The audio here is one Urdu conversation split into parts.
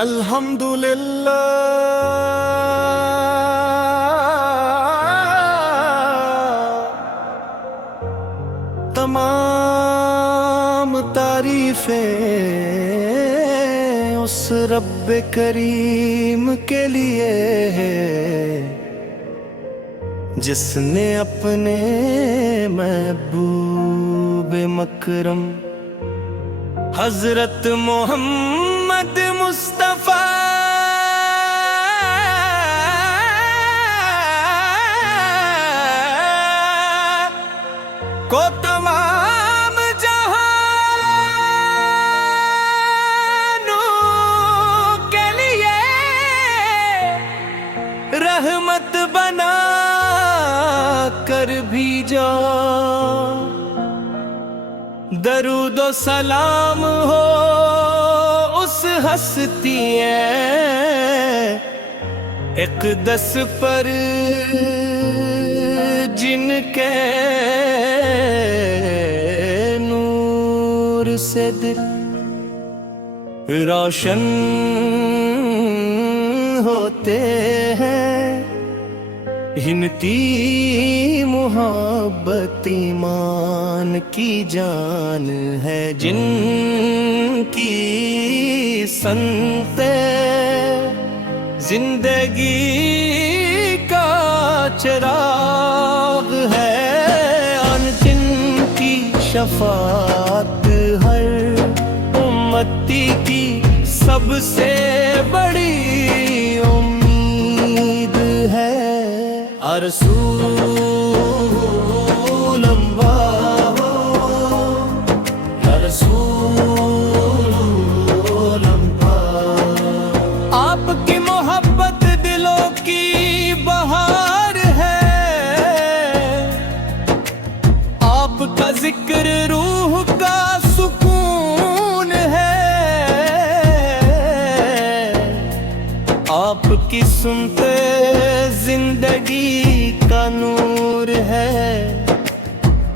الحمدللہ تمام تعریفیں اس رب کریم کے لیے ہے جس نے اپنے محبوب مکرم حضرت محمد مصطفیٰ کو تمام جہانوں کے لیے رحمت بنا کر بھیجا۔ درود و سلام ہو اس ہستی اقدس پر جن کے نور سے دل روشن ہوتے ہیں۔ ہنتی محبت ایمان کی جان ہے جن کی سنت زندگی کا چراغ ہے، اور جن کی شفاعت ہر امتی کی سب سے بڑی امید ہے۔ رسول اللہ یا رسول اللہ، آپ کی محبت دلوں کی بہار ہے، آپ کا ذکر روح کا سکون ہے، آپ کی سنتے زندگی کا نور ہے،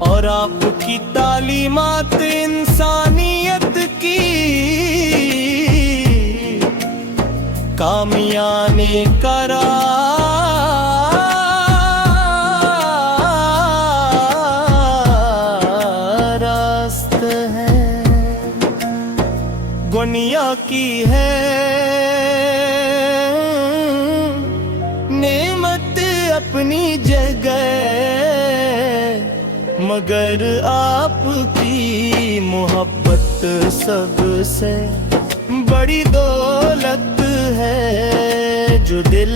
اور آپ کی تعلیمات انسانیت کی کامیابی کا راستہ ہے۔ گنیا کی ہے اپنی جگہ، مگر آپ کی محبت سب سے بڑی دولت ہے۔ جو دل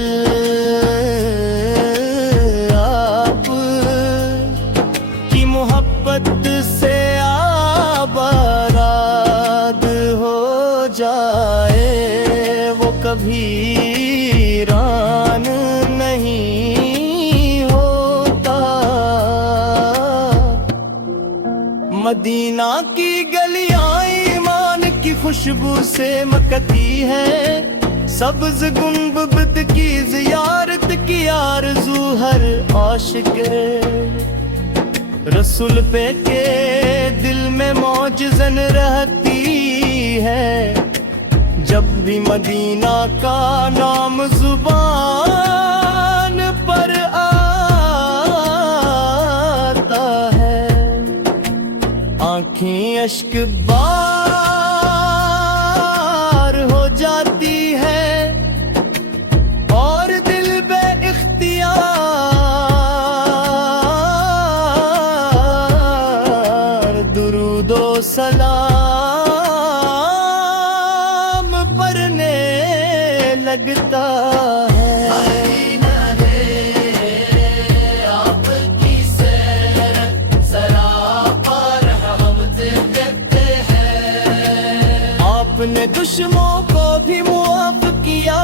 آپ کی محبت سے آباد ہو جائے، وہ کبھی ویران نہیں ہوتا۔ مدینہ کی گلیاں ایمان کی خوشبو سے مکتی ہے، سبز گنبد کی زیارت کی آرزو ہر عاشق رسول پہ کے دل میں موجزن رہتی ہے۔ جب بھی مدینہ کا نام زبان پر آتا ہے، آنکھیں اشک بار ہو جاتی ہے، اور دل بے اختیار درود و سلام پڑھنے لگتا ہے۔ آپ نے دشمنوں کو بھی معاف کیا،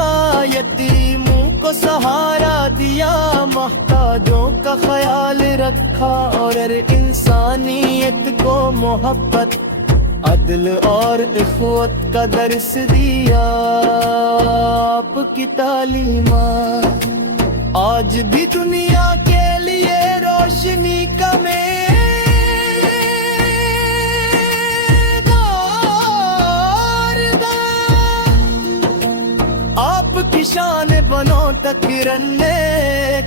یتیموں کو سہارا دیا، محتاجوں کا خیال رکھا، اور ہر انسانیت کو محبت عدل اور اخوت کا درس دیا۔ آپ کی تعلیمات آج بھی دنیا کے لیے روشنی کا تک رہنے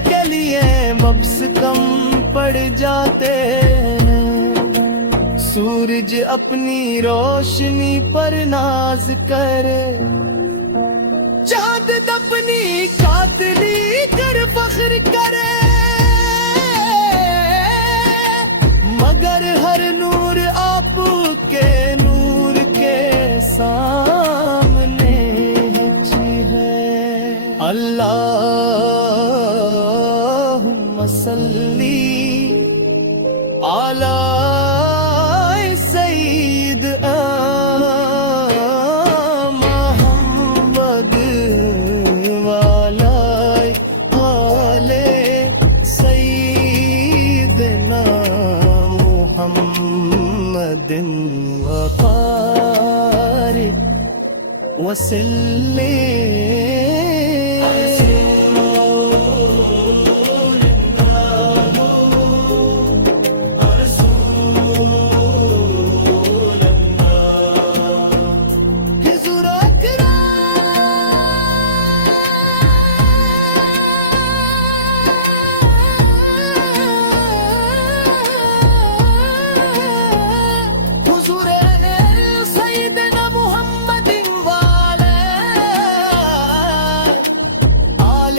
کے لیے وقت کم پڑ جاتے ہیں، سورج اپنی روشنی پر ناز کرے، چاند اپنی قاتلی کر فخر کرے، مگر ہر نور آپ کے نور کے سامنے ہچ ہے۔ اللہم صلی علی سید محمد وعلی آل سیدنا محمد وبارک وسلم۔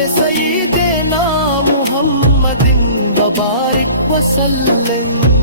سیدنا محمد وبارک وسلم۔